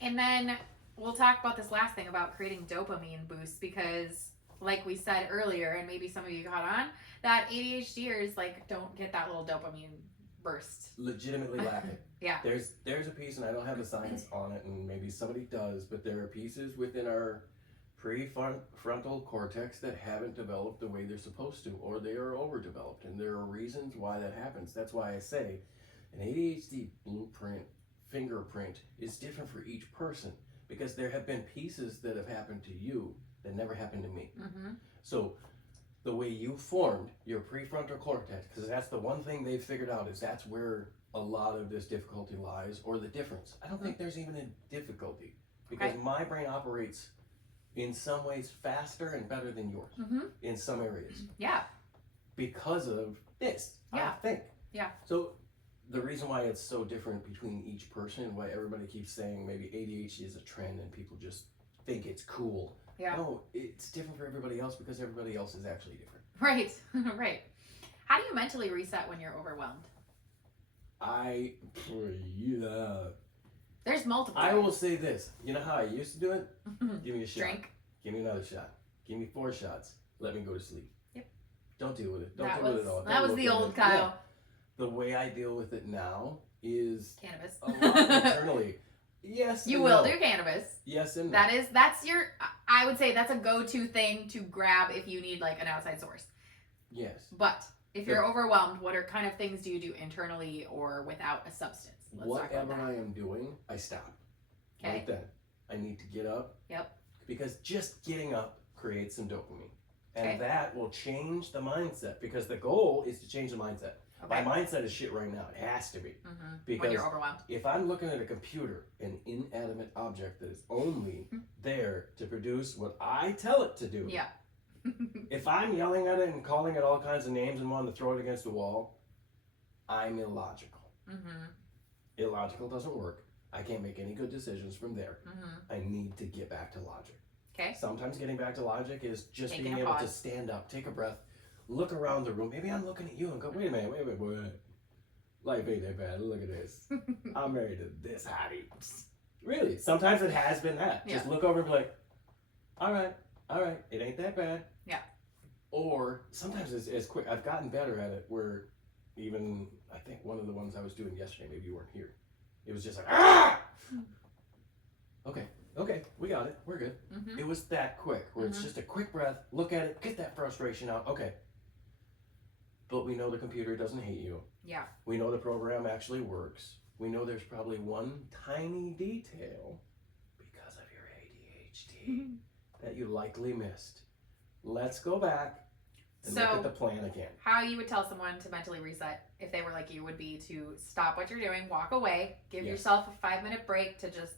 And then we'll talk about this last thing about creating dopamine boosts because, like we said earlier, and maybe some of you caught on, that ADHDers like don't get that little dopamine burst. Legitimately lack it. Yeah. There's a piece, and I don't have the science on it, and maybe somebody does, but there are pieces within our prefrontal cortex that haven't developed the way they're supposed to, or they are overdeveloped, and there are reasons why that happens. That's why I say an ADHD blueprint, fingerprint is different for each person, because there have been pieces that have happened to you that never happened to me. So the way you formed your prefrontal cortex, because that's the one thing they've figured out, is that's where a lot of this difficulty lies, or the difference. I don't think there's even a difficulty, because my brain operates in some ways faster and better than yours in some areas. Yeah. Because of this, I think. Yeah. So the reason why it's so different between each person, and why everybody keeps saying maybe ADHD is a trend and people just think it's cool. Yeah. No, it's different for everybody else because everybody else is actually different. Right. Right. How do you mentally reset when you're overwhelmed? There's multiple. I will say this. You know how I used to do it? Give me a shot. Drink. Give me another shot. Give me 4 shots. Let me go to sleep. Yep. Don't deal with it. Don't deal with it at all. That was the old Kyle. Yeah. The way I deal with it now is cannabis. A lot internally. Yes. You will do cannabis. Yes and no. That's your, I would say that's a go-to thing to grab if you need like an outside source. Yes. But if you're overwhelmed, what are kind of things do you do internally or without a substance? Whatever I am doing, I stop. Okay. Right then. I need to get up. Yep. Because just getting up creates some dopamine. And that will change the mindset, because the goal is to change the mindset. My mindset is shit right now. It has to be. Because when you're overwhelmed. If I'm looking at a computer, an inanimate object that is only there to produce what I tell it to do. Yeah. If I'm yelling at it and calling it all kinds of names and wanting to throw it against the wall, I'm illogical. Illogical doesn't work. I can't make any good decisions from there. I need to get back to logic. Okay. Sometimes getting back to logic is just Taking being a able pause. to stand up, take a breath, look around the room. Maybe I'm looking at you and go, wait a minute, wait. Life ain't that bad. Look at this. I'm married to this hottie. Really, sometimes it has been that. Just look over and be like, all right, it ain't that bad. Yeah. Or sometimes it's quick. I've gotten better at it where even, I think one of the ones I was doing yesterday, maybe you weren't here. It was just like, ah! Okay, Okay, we got it. We're good. Mm-hmm. It was that quick, where it's just a quick breath, look at it, get that frustration out. Okay. But we know the computer doesn't hate you. Yeah. We know the program actually works. We know there's probably one tiny detail because of your ADHD that you likely missed. Let's go back and look at the plan again. How you would tell someone to mentally reset if they were like you would be to stop what you're doing, walk away, give yourself a 5-minute break to just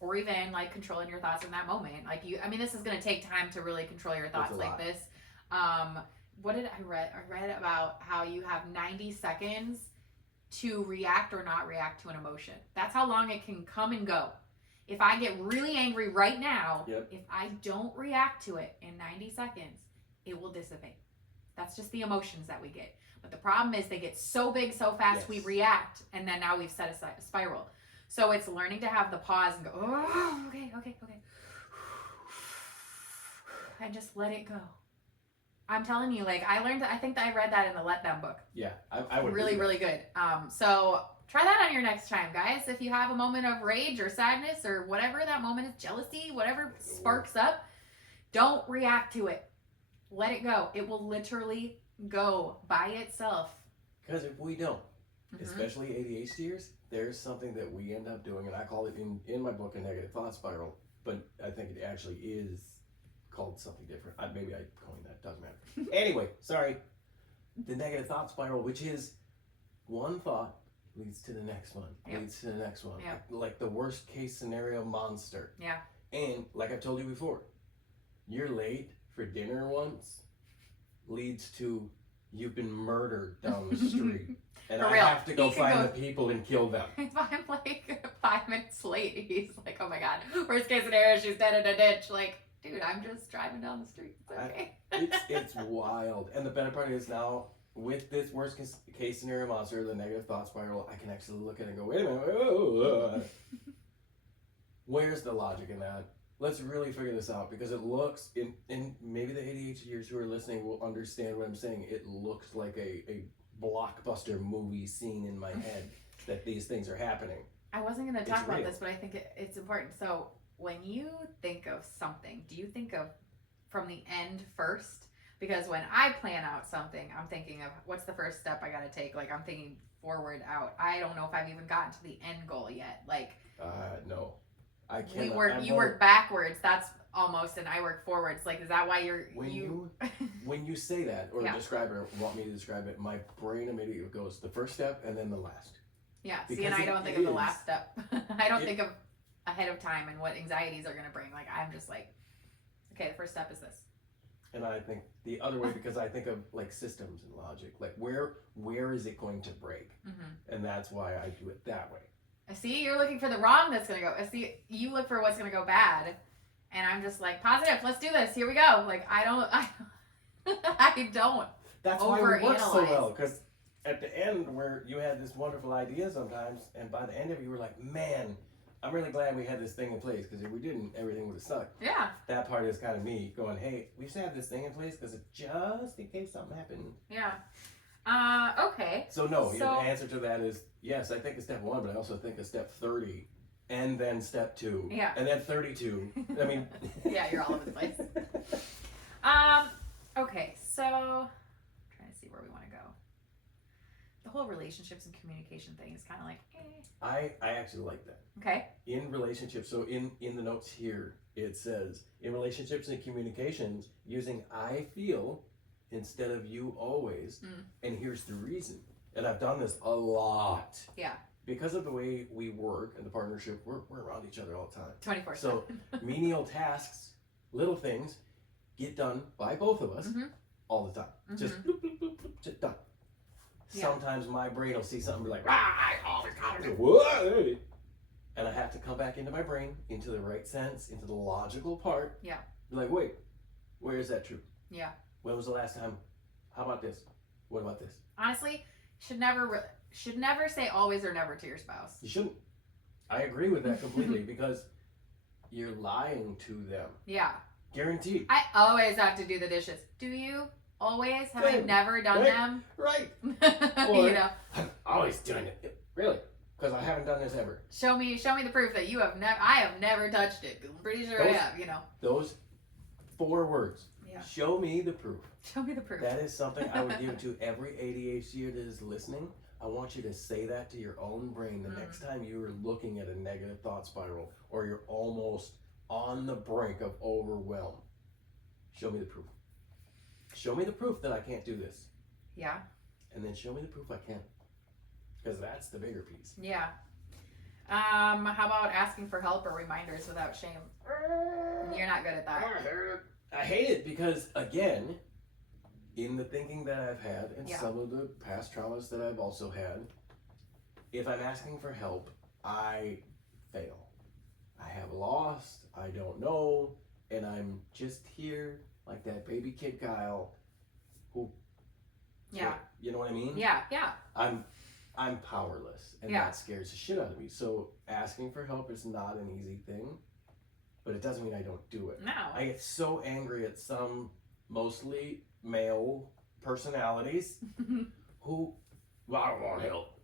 or even like controlling your thoughts in that moment. Like this is going to take time to really control your thoughts like this. What did I read? I read about how you have 90 seconds to react or not react to an emotion. That's how long it can come and go. If I get really angry right now, if I don't react to it in 90 seconds, it will dissipate. That's just the emotions that we get. But the problem is they get so big so fast we react, and then now we've set a spiral. So it's learning to have the pause and go, oh, okay. And just let it go. I'm telling you, like I think that I read that in the Let Them book. Yeah, I would. Really, really good. So try that on your next time, guys. If you have a moment of rage or sadness or whatever that moment is, jealousy, whatever sparks up, don't react to it. Let it go. It will literally go by itself. Because if we don't, especially ADHDers, there's something that we end up doing, and I call it in my book a negative thought spiral, but I think it actually is called something different. Maybe I coined that, doesn't matter. Anyway, sorry. The negative thought spiral, which is one thought leads to the next one, leads to the next one. Like the worst case scenario monster. Yeah. And like I've told you before, you're late for dinner once leads to you've been murdered down the street. And I have to go find the people and kill them. If I'm like 5 minutes late, he's like, oh my God, worst case scenario, she's dead in a ditch. Like, dude, I'm just driving down the street. It's okay. It's wild. And the better part is now, with this worst case scenario monster, the negative thought spiral, I can actually look at it and go, wait a minute. Where's the logic in that? Let's really figure this out, because it looks, and maybe the ADHDers who are listening will understand what I'm saying. It looks like a blockbuster movie scene in my head that these things are happening. I wasn't going to talk about this, but I think it's important. So when you think of something, do you think of from the end first? Because when I plan out something, I'm thinking of what's the first step I got to take. Like I'm thinking forward out. I don't know if I've even gotten to the end goal yet. Like no, I can't. You work backwards. That's almost, and I work forwards. Like, is that why when you say that or describe it or want me to describe it, my brain immediately goes the first step and then the last. Yeah. See, and I don't think of the last step. I don't think of ahead of time and what anxieties are going to bring. Like, I'm just like, okay, the first step is this. And I think the other way, because I think of like systems and logic, like where is it going to break? And that's why I do it that way. I see you're looking for the wrong that's going to go. I see you look for what's going to go bad. And I'm just like, positive, let's do this. Here we go. Like, I don't. That's why we work so well. Because at the end, where you had this wonderful idea sometimes, and by the end of it, you were like, man, I'm really glad we had this thing in place, because if we didn't, everything would have sucked. Yeah. That part is kind of me going, hey, we should have this thing in place because just in case something happened. Yeah. Okay. So no, the answer to that is yes, I think of step 1, but I also think of step 30. And then step 2. Yeah. And then 32. I mean. Yeah, you're all over the place. Okay, so I'm trying to see where we want to go. The whole relationships and communication thing is kind of like, I actually like that. Okay. In relationships, so in the notes here, it says, in relationships and communications, using I feel instead of you always. And here's the reason. And I've done this a lot. Yeah. Because of the way we work and the partnership, we're around each other all the time. 24/7. So menial tasks, little things, get done by both of us all the time. Just bloop, bloop, bloop, bloop, just done. Yeah. Sometimes my brain will see something and be like, I always gotta do what? And I have to come back into my brain, into the right sense, into the logical part. Yeah. Be like, wait, where is that true? Yeah. When was the last time? How about this? What about this? Honestly, should never say always or never to your spouse. You shouldn't. I agree with that completely because you're lying to them. Yeah. Guaranteed. I always have to do the dishes. Do you? Always? Have I never done them? Right. Or, I'm always doing it. Really? because I haven't done this ever. Show me the proof that you have never. I have never touched it. I'm pretty sure I have. Those 4 words. Yeah. Show me the proof. Show me the proof. That is something I would give to every ADHDer that is listening. I want you to say that to your own brain the next time you are looking at a negative thought spiral or you're almost on the brink of overwhelm. Show me the proof. Show me the proof that I can't do this. Yeah. And then show me the proof I can. Because that's the bigger piece. Yeah. How about asking for help or reminders without shame? You're not good at that. I hate it because, again, in the thinking that I've had and some of the past traumas that I've also had, if I'm asking for help, I fail. I have lost, I don't know, and I'm just here like that baby kid Kyle who, you know what I mean? Yeah. I'm powerless, and that scares the shit out of me. So asking for help is not an easy thing, but it doesn't mean I don't do it. No. I get so angry at some mostly male personalities who, well, I don't want help.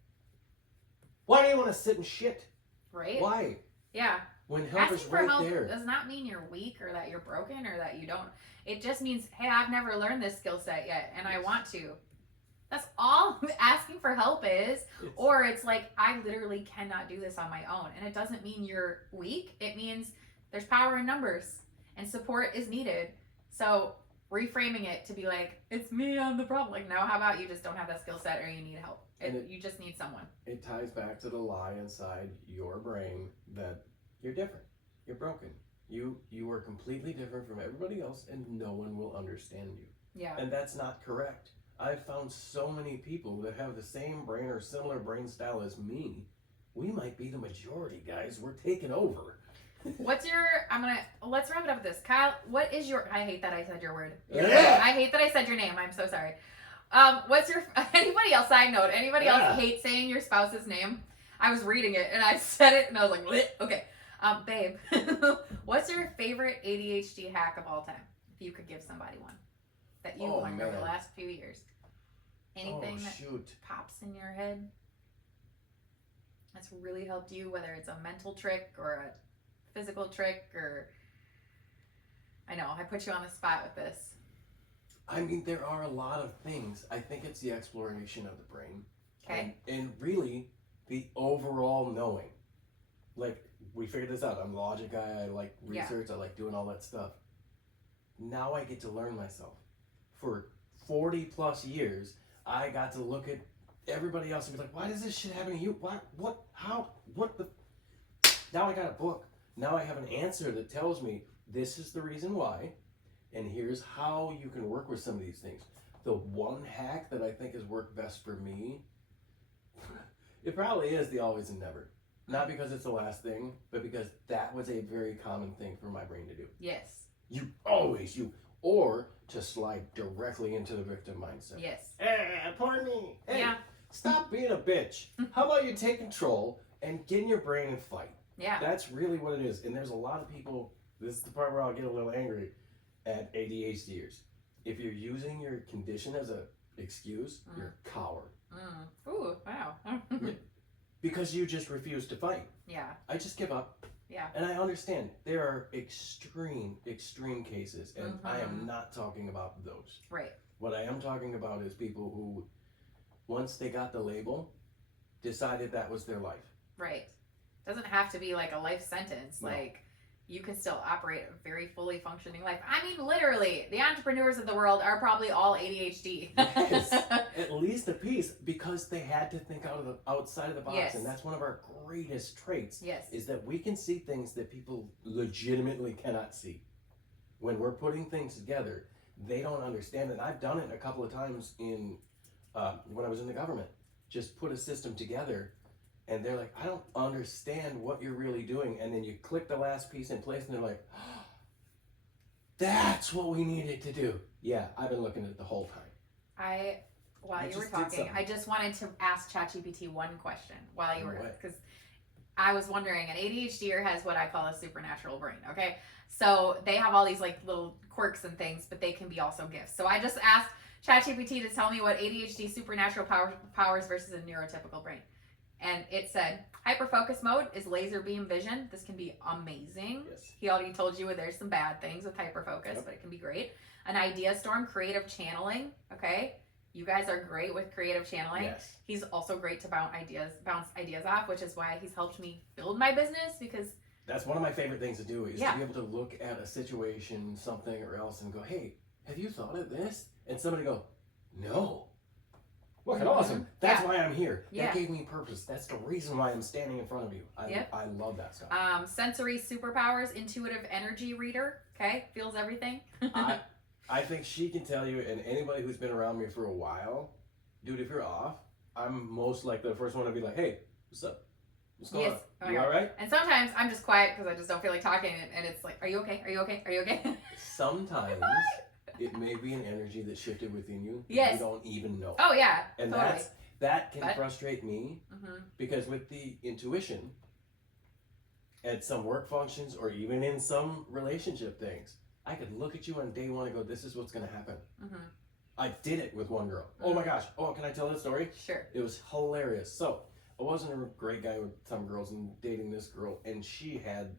Why do you want to sit and shit? Right? Why? Yeah. When help is right help there. Does not mean you're weak or that you're broken or that you don't. It just means, hey, I've never learned this skill set yet and I want to. That's all asking for help is. Or it's like, I literally cannot do this on my own. And it doesn't mean you're weak. It means there's power in numbers and support is needed. So reframing it to be like, it's me, I'm the problem. Like, no, how about you just don't have that skill set or you need help? You just need someone. It ties back to the lie inside your brain that you're different. You're broken. You are completely different from everybody else and no one will understand you. Yeah. And that's not correct. I've found so many people that have the same brain or similar brain style as me. We might be the majority, guys. We're taking over. Let's wrap it up with this. Kyle, what is your, I hate that I said your word. Yeah. I hate that I said your name. I'm so sorry. What's your, anybody else, side note, anybody else hate saying your spouse's name? I was reading it and I said it and I was like, bleh. Okay. Babe, what's your favorite ADHD hack of all time? If you could give somebody one that you learned over the last few years. Anything that pops in your head that's really helped you, whether it's a mental trick or a physical trick or, I know, I put you on the spot with this. I mean, there are a lot of things. I think it's the exploration of the brain. Okay. And really, the overall knowing. Like, we figured this out. I'm a logic guy. I like research. I like doing all that stuff. Now I get to learn myself. For 40 plus years, I got to look at everybody else and be like, why does this shit happen to you? What, how, what the? Now I got a book. Now I have an answer that tells me this is the reason why, and here's how you can work with some of these things. The one hack that I think has worked best for me, it probably is the always and never. Not because it's the last thing, but because that was a very common thing for my brain to do. Yes. Or to slide directly into the victim mindset. Yes. Poor me. Hey, yeah. Stop being a bitch. How about you take control and get in your brain and fight? Yeah. That's really what it is. And there's a lot of people, this is the part where I'll get a little angry at ADHDers. If you're using your condition as an excuse, you're a coward. Ooh, wow. Because you just refuse to fight. Yeah. I just give up. Yeah. And I understand there are extreme cases, and I am not talking about those. Right. What I am talking about is people who, once they got the label, decided that was their life. Right. Doesn't have to be like a life sentence. No. Like, you can still operate a very fully functioning life. I mean, literally, the entrepreneurs of the world are probably all ADHD. Yes, at least a piece, because they had to think outside of the box. Yes. And that's one of our greatest traits. Yes. Is that we can see things that people legitimately cannot see. When we're putting things together, they don't understand it. I've done it a couple of times in when I was in the government. Just put a system together. And they're like, I don't understand what you're really doing. And then you click the last piece in place and they're like, oh, that's what we needed to do. Yeah, I've been looking at it the whole time. While you were talking, I just wanted to ask ChatGPT one question while you were, because I was wondering, an ADHDer has what I call a supernatural brain, okay? So they have all these like little quirks and things, but they can be also gifts. So I just asked ChatGPT to tell me what ADHD supernatural powers versus a neurotypical brain. And it said, hyper-focus mode is laser beam vision. This can be amazing. Yes. He already told you there's some bad things with hyper-focus, but it can be great. An idea storm, creative channeling. Okay. You guys are great with creative channeling. Yes. He's also great to bounce ideas off, which is why he's helped me build my business, because that's one of my favorite things to do is to be able to look at a situation, something or else, and go, hey, have you thought of this? And somebody go, no. Look, awesome. That's why I'm here. That gave me purpose. That's the reason why I'm standing in front of you. I love that stuff. Sensory superpowers, intuitive energy reader. Okay, feels everything. I think she can tell you, and anybody who's been around me for a while, dude, if you're off, I'm most like the first one to be like, hey, what's up? What's going on? Oh, you all right? And sometimes I'm just quiet because I just don't feel like talking, and it's like, are you okay? Are you okay? Are you okay? Sometimes it may be an energy that shifted within you. Yes. You don't even know. Oh, yeah. And totally. that can frustrate me because with the intuition, at some work functions or even in some relationship things, I could look at you on day one and go, this is what's going to happen. I did it with one girl. Oh my gosh. Oh, can I tell that story? Sure. It was hilarious. So I wasn't a great guy with some girls and dating this girl, and she had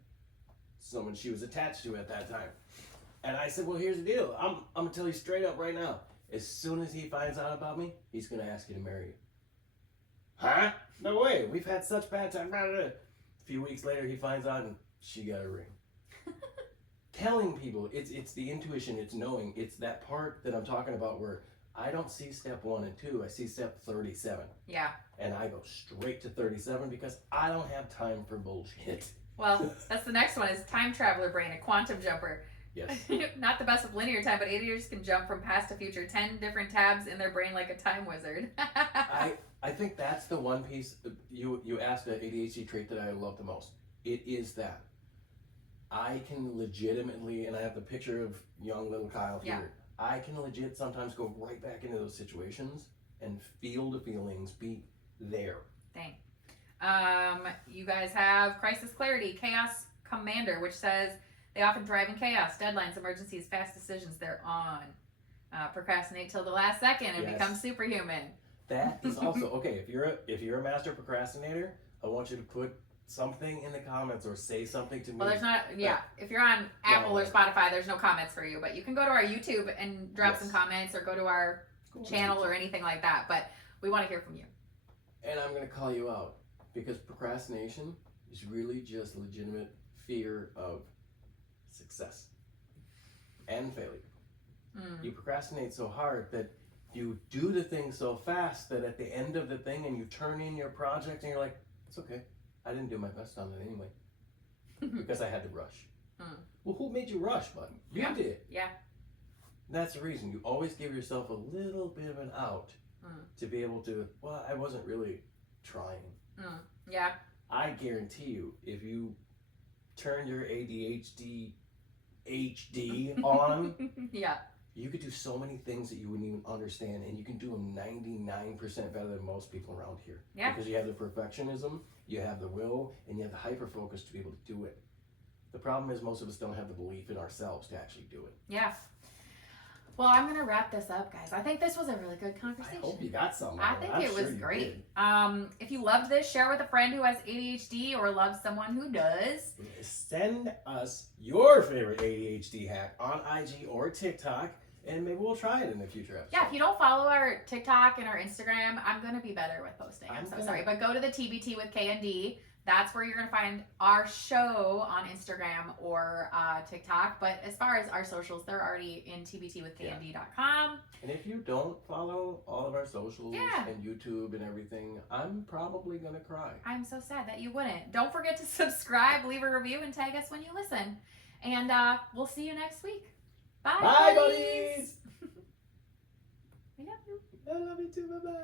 someone she was attached to at that time. And I said, well, here's the deal. I'm going to tell you straight up right now. As soon as he finds out about me, he's going to ask you to marry you. Huh? No way. We've had such bad times. A few weeks later, he finds out and she got a ring. Telling people, it's the intuition, it's knowing, it's that part that I'm talking about where I don't see step 1 and 2, I see step 37. Yeah. And I go straight to 37 because I don't have time for bullshit. Well, that's the next one is time traveler brain, a quantum jumper. Yes. Not the best with linear time, but ADHDers can jump from past to future, 10 different tabs in their brain like a time wizard. I think that's the one piece, you asked the ADHD trait that I love the most. It is that. I can legitimately, and I have the picture of young little Kyle here, I can legit sometimes go right back into those situations and feel the feelings, be there. Dang. You guys have crisis clarity, chaos commander, which says they often thrive in chaos, deadlines, emergencies, fast decisions. They're on. Procrastinate till the last second and become superhuman. That is also okay. If you're a master procrastinator, I want you to put something in the comments or say something to me. Well, there's not. If you're on Apple or Spotify, there's no comments for you. But you can go to our YouTube and drop some comments, or go to our channel or anything like that. But we want to hear from you. And I'm going to call you out because procrastination is really just legitimate fear of success and failure. You procrastinate so hard that you do the thing so fast that at the end of the thing and you turn in your project and you're like, it's okay. I didn't do my best on it anyway because I had to rush. Well, who made you rush, bud? You did. Yeah. That's the reason. You always give yourself a little bit of an out to be able to, well, I wasn't really trying. Yeah. I guarantee you, if you turn your ADHD HD on, you could do so many things that you wouldn't even understand, and you can do them 99% better than most people around here. Yeah. Because you have the perfectionism, you have the will, and you have the hyper-focus to be able to do it. The problem is most of us don't have the belief in ourselves to actually do it. Yeah. Well, I'm going to wrap this up, guys. I think this was a really good conversation. I hope you got something. I think it was great. If you loved this, share with a friend who has ADHD or loves someone who does. Send us your favorite ADHD hack on IG or TikTok, and maybe we'll try it in the future episode. Yeah, if you don't follow our TikTok and our Instagram, I'm going to be better with posting. I'm so sorry. But go to the TBT with K&D. That's where you're going to find our show on Instagram or TikTok. But as far as our socials, they're already in tbtwithknd.com. And if you don't follow all of our socials and YouTube and everything, I'm probably going to cry. I'm so sad that you wouldn't. Don't forget to subscribe, leave a review, and tag us when you listen. And we'll see you next week. Bye, buddies. We love you. I love you too. Bye-bye.